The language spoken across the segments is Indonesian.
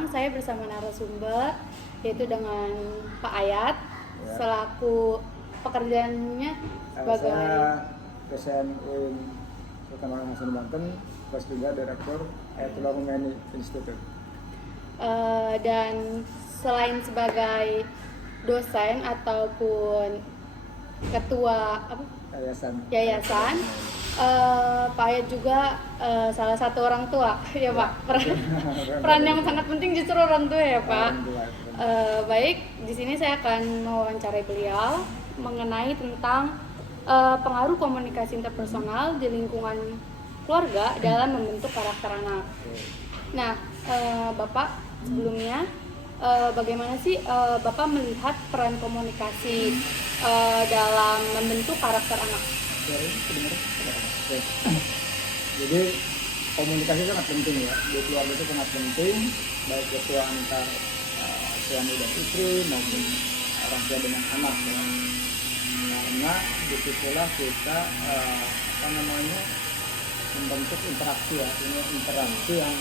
sekarang saya bersama narasumber yaitu dengan Pak Ayat selaku pekerjaannya sebagai saya dosen UIN Sultan Hasanuddin Banten, plus juga direktur Ayatullah Khomeini Institute. Dan selain sebagai dosen ataupun ketua yayasan, Pak Ayat juga salah satu orang tua ya Pak. Peran yang sangat penting justru orang tua ya Pak. Baik, di sini saya akan mewawancarai beliau mengenai tentang pengaruh komunikasi interpersonal di lingkungan keluarga dalam membentuk karakter anak. Nah, Bapak sebelumnya bagaimana sih Bapak melihat peran komunikasi dalam membentuk karakter anak? Jadi komunikasi sangat penting ya, di keluarga itu sangat penting, baik itu antar suami dan istri maupun orang tua dengan anak ya. Karena disitulah kita membentuk interaksi ya, ini interaksi yang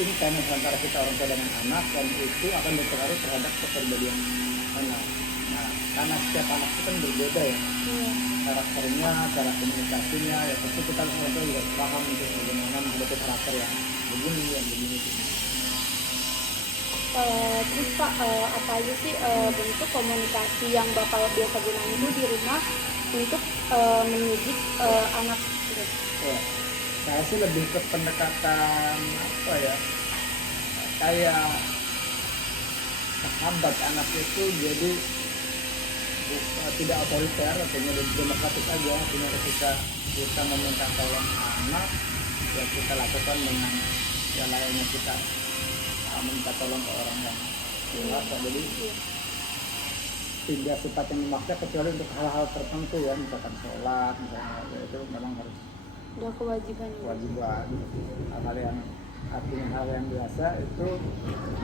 intens antara kita orang tua dengan anak, dan itu akan berpengaruh terhadap kepribadian anak. Nah, karena setiap anak itu kan berbeda ya, karakternya, cara komunikasinya, ya tentu kita orang tua juga paham untuk bagaimana membentuk karakter yang begini, yang begini. Terus Pak, apa aja sih bentuk komunikasi yang Bapak biasa gunakan itu di rumah untuk mendidik anak gitu? Ya, saya sih lebih ke pendekatan kayak sahabat anak itu, jadi tidak otoriter, artinya demokratis aja. Artinya ketika kita meminta tolong anak, ya kita lakukan dengan layaknya kita minta tolong ke orang yang dewasa. Jadi tidak sifatnya memaksa kecuali untuk hal-hal tertentu ya, misalkan sholat, misalnya ya itu memang harus udah kewajiban. Hal yang artinya hal yang biasa itu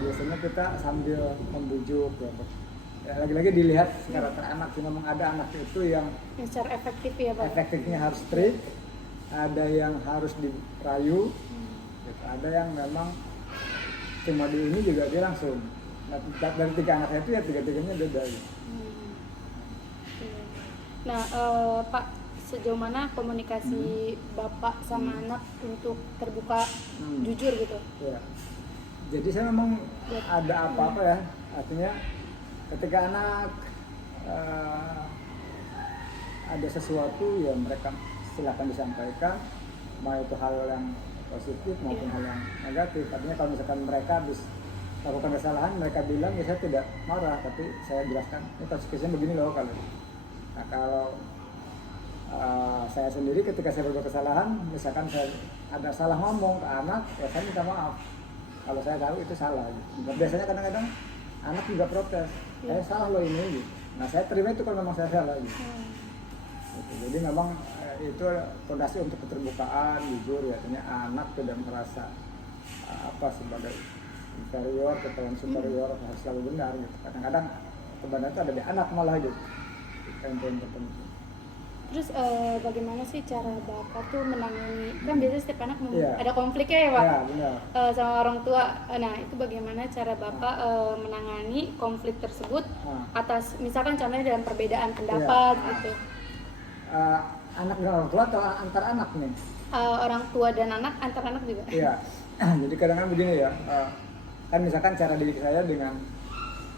biasanya kita sambil membujuk ya, lagi-lagi dilihat karakter anak. Memang ada anak itu yang secara efektif ya Pak. Efektifnya harus strict, ada yang harus dirayu, gitu. Ada yang memang cuma di ini juga dia langsung. Nah, dari 3 anak itu ya 3-3-nya beda gitu. Nah, Pak, sejauh mana komunikasi Bapak sama anak untuk terbuka, jujur gitu? Ya. Jadi saya memang ada apa-apa ya, artinya ketika anak ada sesuatu ya mereka silakan disampaikan, mau itu hal yang positif maupun hal yang negatif. Artinya kalau misalkan mereka habis melakukan kesalahan, mereka bilang ya saya tidak marah, tapi saya jelaskan ini konsekuensinya begini loh kalau. Nah kalau saya sendiri ketika saya berbuat kesalahan, misalkan saya ada salah ngomong ke anak, ya saya minta maaf kalau saya tahu itu salah gitu. Biasanya kadang-kadang anak juga protes, saya salah loh ini gitu. Nah saya terima itu kalau memang saya salah gitu. Jadi memang itu fondasi untuk keterbukaan, jujur ya, artinya anak tidak merasa sebagai inferior, ketahuan superior harus selalu benar gitu. Kadang-kadang kebenaran itu ada di anak malah gitu. Poin tertentu. Terus bagaimana sih cara Bapak tuh menangani, kan biasanya setiap anak ada konfliknya ya Pak? Iya, benar. Sama orang tua. Nah itu bagaimana cara Bapak menangani konflik tersebut atas misalkan contohnya dalam perbedaan pendapat gitu? Anak dan orang tua atau antar anak nih? Orang tua dan anak, antar anak juga. Iya, jadi kadang-kadang begini ya, kan misalkan cara didik saya dengan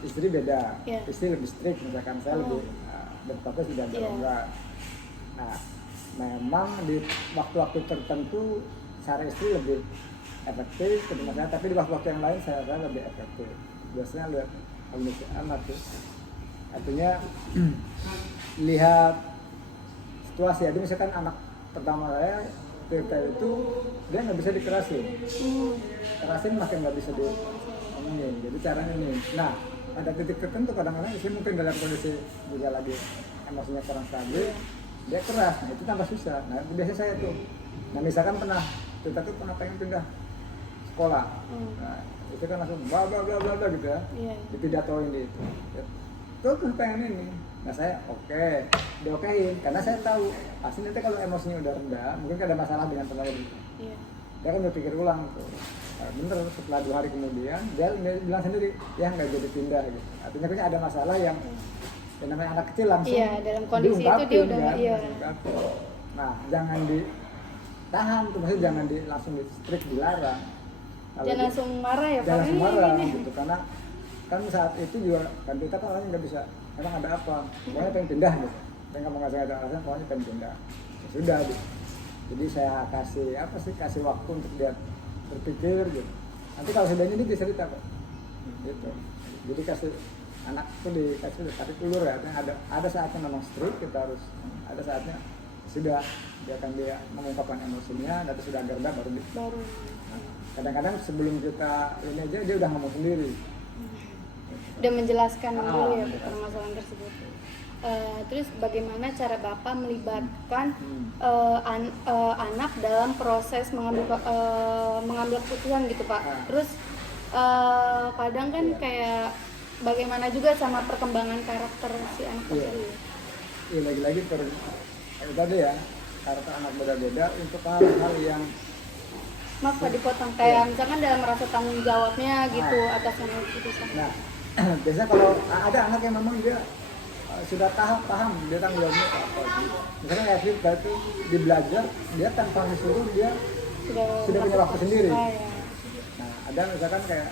istri beda, istri lebih strict, misalkan saya lebih berfokus tidak berubah. Nah, memang di waktu-waktu tertentu cara istri lebih efektif, tapi di waktu-waktu yang lain saya rasa lebih efektif. Biasanya lihat kondisi anak tuh, artinya lihat situasi. Jadi misalkan anak pertama saya cerita itu dia nggak bisa dikerasin, makin nggak bisa diomongin. Jadi caranya ini. Nah, ada titik tertentu kadang-kadang istri mungkin dalam kondisi juga lagi emosinya kurang stabil, dia keras, nah itu tambah susah. Nah biasanya saya tuh, nah misalkan kita tuh pernah pengen pindah sekolah, nah itu kan langsung bla bla bla bla gitu ya, dipidatoin di itu, tuh pengen ini. Nah saya diokein, karena saya tahu pasti nanti kalau emosinya udah rendah, mungkin ada masalah dengan tenaga dia kan berpikir ulang tuh. bener setelah 2 hari kemudian dia bilang sendiri ya nggak jadi pindah gitu. Artinya kan ada masalah yang namanya anak kecil langsung dalam kondisi itu dia udah kan? Nah jangan ditahan tuh, maksudnya jangan langsung di strict dilarang. Jangan langsung marah ya Pak. Jangan langsung marah gitu, karena kan saat itu juga kan kita kan orangnya nggak bisa, emang ada apa, pokoknya pengen pindah gitu, pengen nggak ada alasan, pokoknya pengen pindah, ya sudah gitu. Jadi saya kasih waktu untuk dia berpikir gitu. Nanti kalau sudah ini dia cerita Pak, gitu. Jadi kasih anak tuh dikasih tarik ulur ya, ada saatnya memang strict, kita harus ada saatnya sudah dia mengungkapkan emosinya, nanti sudah agak baru. Nah, kadang-kadang sebelum kita ini aja dia udah ngomong sendiri. Udah menjelaskan dulu ya permasalahan tersebut. Terus bagaimana cara Bapak melibatkan anak dalam proses mengambil keputusan gitu Pak? Terus kadang kan kayak bagaimana juga sama perkembangan karakter si anak tersebut? Iya lagi-lagi tadi ya, karakter anak beda-beda untuk hal-hal yang maaf Pak dipotong, kayak misalkan dalam merasa tanggung jawabnya gitu atas yang keputusan. Nah, biasanya kalau ada anak yang memang dia sudah paham dia tanggung jawabnya apa gitu. Misalnya kayak kita itu di belajar, dia tanpa disuruh dia sudah punya waktu sendiri. Ya. Nah, ada misalkan kayak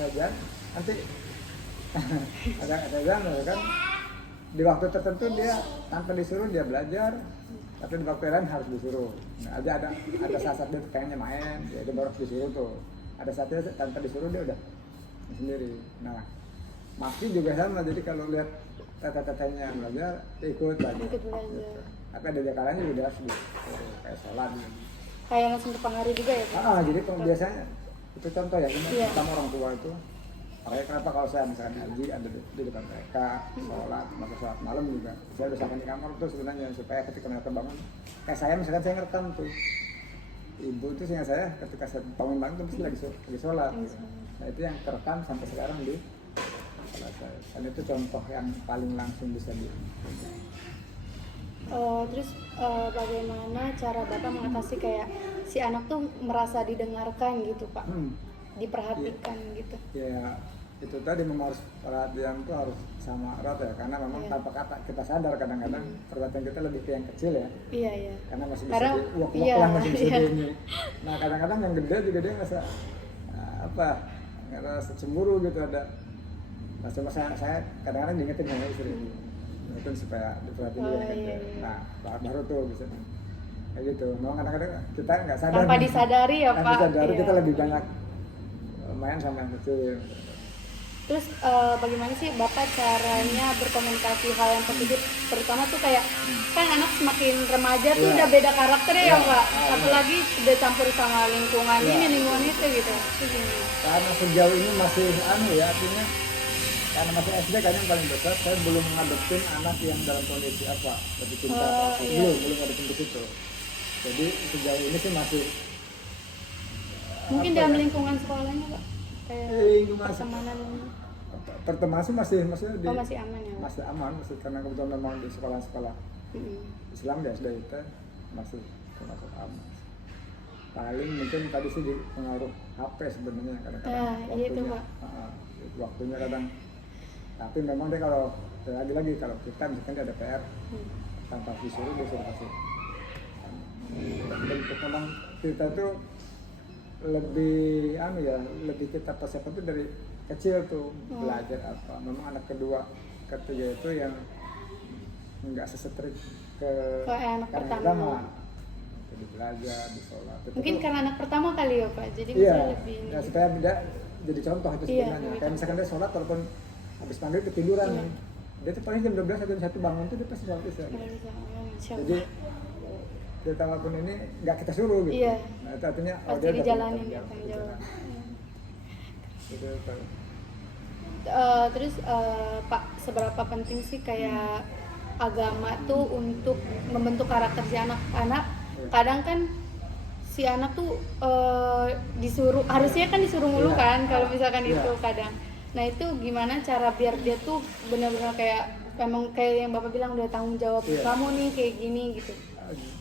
belajar nanti ada misalkan di waktu tertentu dia tanpa disuruh dia belajar, tapi di waktu lain harus disuruh. Nah, ada saat dia pengennya main, dia baru disuruh tuh. Ada saatnya tanpa disuruh dia udah sendiri. Nah, Maksi juga sama, jadi kalau lihat tata-tatanya belajar, ikut belajar. Gitu. Tapi ada kalanya udah harus kayak sholat gitu. Kayak langsung terpengaruh juga ya Pak? Jadi kalau biasanya itu contoh ya, pertama orang tua itu. Makanya kenapa kalau saya misalkan ngaji ada di depan mereka, sholat, masa sholat malam juga, saya udah sampai di kamar tuh sebenarnya supaya ketika mereka bangun, kayak saya misalkan saya ngerekam tuh, ibu itu sehingga saya ketika saya bangun tuh pasti lagi sholat. Nah itu yang terekam sampai sekarang di kepala saya. Dan itu contoh yang paling langsung bisa di. Terus bagaimana cara Bapak mengatasi kayak si anak tuh merasa didengarkan gitu Pak, diperhatikan gitu? Ya itu tadi memang harus perhatian tuh harus sama erat ya, karena memang tanpa kata kita sadar kadang-kadang perhatian kita lebih ke yang kecil ya. Iya. Karena masih bisa diuak-uak lah, masih bisa ini. Nah kadang-kadang yang gede juga dia ngerasa cemburu gitu, ada masa saya kadang-kadang diingetin sama istri itu supaya diperhatiin dia kan. Nah baru tuh bisa kayak gitu. Memang kadang-kadang kita nggak sadar tanpa disadari ya Pak. Disadari kita lebih banyak main sama yang kecil. Terus bagaimana sih Bapak caranya berkomunikasi hal yang positif, terutama tuh kayak kan anak semakin remaja tuh udah beda karakternya ya Pak, apalagi udah campur sama lingkungan ini lingkungan itu gitu. Karena sejauh ini masih artinya karena masih SD kan yang paling besar, saya belum ngadepin anak yang dalam kondisi apa, lebih cinta belum ngadepin ke situ. Jadi sejauh ini sih masih mungkin dalam lingkungan sekolahnya Pak, kayak pertemanan pertemanan masih aman ya? Masih aman, karena kebetulan memang di sekolah-sekolah Islam di SD itu masih termasuk aman. Paling mungkin tadi sih di pengaruh HP sebenarnya kadang-kadang waktunya kadang, tapi memang deh kalau lagi-lagi kalau kita misalkan dia ada PR tanpa disuruh dia suruh kasih. Bentuk memang kita tuh lebih lebih kita persiapkan tuh dari kecil tuh belajar apa. Memang anak kedua ketiga itu yang nggak sesetrik ke anak pertama. Jadi belajar di sholat mungkin itu, karena anak pertama kali ya Pak, jadi bisa lebih supaya tidak jadi contoh itu sebenarnya. Kayak misalkan dia sholat walaupun habis maghrib ketiduran dia tuh paling jam 12 atau jam 1 bangun tuh dia pasti sholat isya. Jadi kita walaupun ini nggak kita suruh gitu. Nah itu artinya pasti dijalanin ya tanggung jawab. Terus Pak, seberapa penting sih kayak agama tuh untuk membentuk karakter si anak-anak? Kadang kan si anak tuh harusnya kan disuruh mulu kan kalau misalkan itu kadang. Nah itu gimana cara biar dia tuh benar-benar kayak memang kayak yang Bapak bilang udah tanggung jawab kamu nih kayak gini gitu.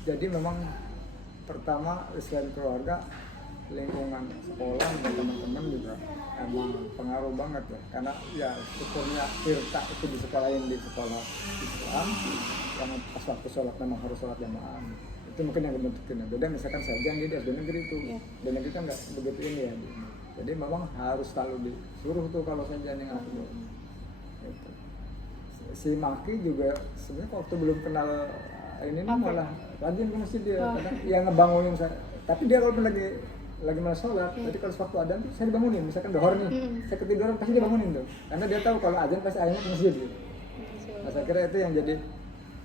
Jadi memang pertama selain keluarga lingkungan sekolah dan teman-teman juga emang pengaruh banget ya, karena ya syukurnya Tirta itu di sekolah Islam yang pas waktu sholat memang harus sholat jamaah, itu mungkin yang membentuknya. Beda misalkan saya yang di SD negeri itu, dan negeri kan nggak begitu ini ya, jadi memang harus selalu disuruh tuh kalau saya yang aku gitu. Si Maki juga sebenarnya waktu belum kenal ini malah rajin ke masjid dia, kadang yang ngebangunin saya, tapi dia kalau lagi mau sholat, jadi kalau sewaktu adzan tuh saya dibangunin, misalkan dohor nih, saya ketiduran pasti dia bangunin tuh, karena dia tahu kalau adzan pasti ayahnya ke masjid gitu. Nah, saya kira itu yang jadi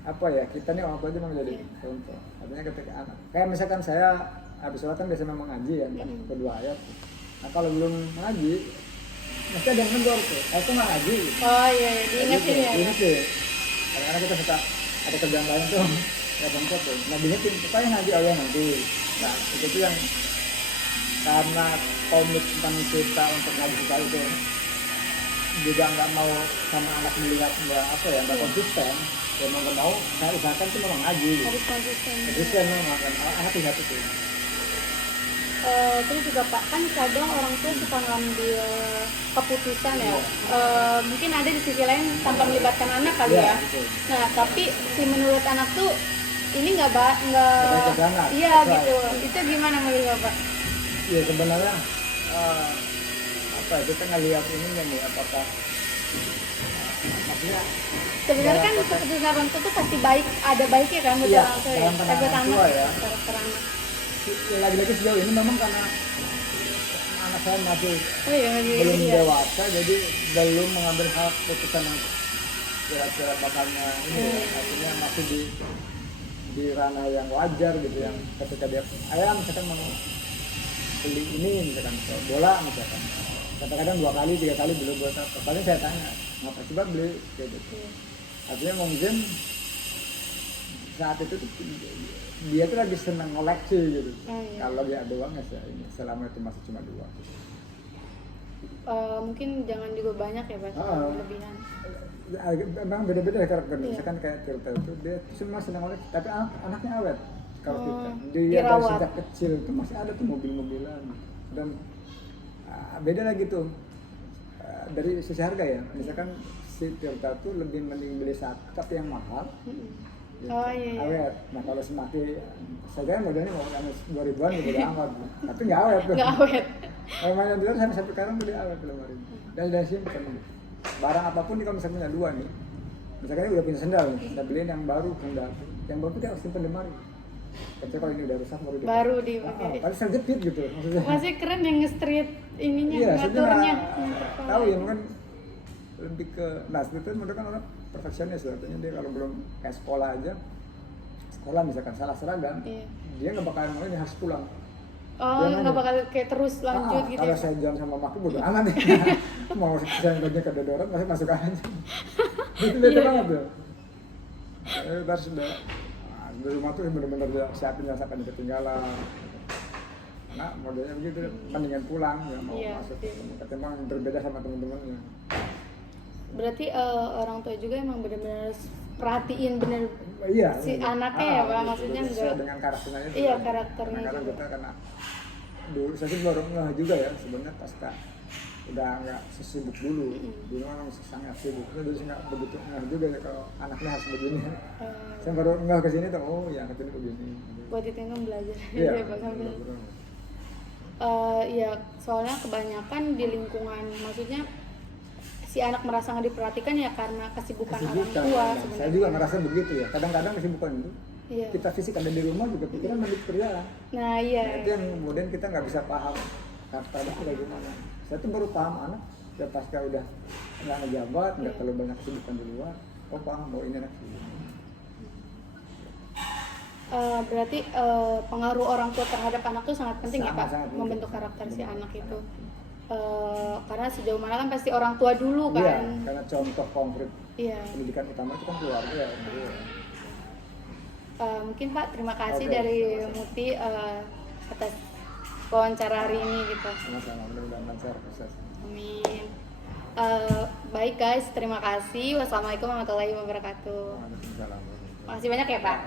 apa ya, kita nih orang tua aja memang jadi contoh. Artinya ketika anak, kayak misalkan saya habis sholat kan biasanya memang ngaji ya, kedua ayat. Nah kalau belum ngaji, mesti ada yang mendor tuh, aku nggak ngaji. Oh iya, diingetin ya. Diingetin. Kadang-kadang kita suka ada kerjaan lain tuh, nggak sempat tuh. Nah diingetin, supaya ngaji Allah nanti. Nah itu tuh yang karena komitmen kita untuk ngaji sekali itu juga nggak mau sama anak melihat nggak konsisten, ya mau nggak mau saya usahakan tuh memang ngaji harus konsisten memang kan anak lihat itu. Terus juga Pak, kan kadang orang tua suka ngambil keputusan ya, mungkin ada di sisi lain tanpa melibatkan anak kali ya. Nah tapi si menurut anak tuh ini nggak iya gitu, itu gimana menurut Bapak? Ya sebenarnya kita ngelihat ini nih, apakah maksudnya sebenarnya kan keputusan orang tua tuh pasti baik, ada baiknya kan buat orang tua ya, buat anak ya, karakter anak. Lagi-lagi sejauh ini memang karena anak saya masih belum dewasa, jadi belum mengambil hal keputusan yang kira-kira bakalnya ini artinya masih di ranah yang wajar gitu, yang ketika dia ayah misalkan mau beli ini misalkan bola misalkan, kadang-kadang 2 kali 3 kali belum buat apa, paling saya tanya ngapa coba beli kayak gitu. Artinya mungkin saat itu tuh, dia tuh lagi senang koleksi gitu. Kalau dia ada uangnya sih ini selama itu masih cuma 2 gitu. Mungkin jangan juga banyak ya Pak, lebihan. Memang beda-beda karakternya. Misalkan kayak Tirta itu dia cuma senang koleksi, tapi anaknya awet. Kalau Tirta dia dari sejak kecil itu masih ada tuh mobil-mobilan, dan beda lagi tuh dari sisi harga ya. Misalkan si Tirta tuh lebih mending beli satu tapi yang mahal. Gitu. Awet. Nah kalau semakin saya modelnya mau 2000-an gitu udah amat, tapi nggak awet tuh. Nggak awet. Mainan dulu sampai sekarang beli awet lemari. Dan simpen. Barang apapun nih kalau misalnya punya 2 nih, misalkan udah punya sendal nih, kita beliin yang baru sendal, yang baru tuh dia harus simpen lemari. Tapi kalau ini udah rusak baru dipakai. Paling terjepit gitu maksudnya. Masih keren yang nge-street ininya, ngaturnya. Tahu ya kan lebih ke, nah itu menurut kan orang perfeksionis, artinya dia kalau belum kayak sekolah aja, sekolah misalkan salah seragam, dia nggak bakalan mau ini harus pulang. Nggak bakal kayak terus lanjut gitu. Kalau saya jalan sama Maki bodo amat nih, mau saya bajunya ke dedoran masuk aja. Itu beda banget tuh. Terus sudah di rumah tuh benar-benar dia siapin jangan sampai ketinggalan. Nah modelnya begitu, mendingan pulang ya mau masuk. Ketimbang berbeda sama teman-temannya. Berarti orang tua juga emang benar-benar perhatiin bener si anaknya ya Pak, maksudnya enggak dengan karakternya itu. Iya, karakternya karena kita dulu saya sih baru ngeh juga ya sebenarnya pasca udah nggak sesibuk dulu. Dulu memang sangat sibuk, dulu sih nggak begitu ngeh juga ya kalau anaknya harus begini. Saya baru ngeh kesini tuh, oh ya katanya begini. Buat itu kan belajar ya Pak sambil. Ya soalnya kebanyakan di lingkungan, maksudnya si anak merasa nggak diperhatikan ya karena kesibukan orang tua. Saya juga ngerasa begitu ya. Kadang-kadang kesibukan itu kita fisik ada di rumah juga pikiran lebih kerjaan. Nah iya. Nah, itu yang kemudian kita nggak bisa paham karakter itu bagaimana. Saya tuh baru paham anak ya pasca udah nggak ngejabat, nggak terlalu banyak kesibukan di luar. Oh paham bahwa ini anak ini. Berarti pengaruh orang tua terhadap anak tuh sangat penting ya Pak, membentuk karakter si anak itu. Karena sejauh mana kan pasti orang tua dulu kan. Iya, karena contoh konkret pendidikan utama itu kan keluarga ya. Mungkin Pak, terima kasih dari Muti atas wawancara hari ini gitu. Sama-sama, mudah-mudahan lancar proses. Amin. Baik guys, terima kasih. Wassalamualaikum warahmatullahi wabarakatuh. Waalaikumsalam. Makasih banyak ya Pak.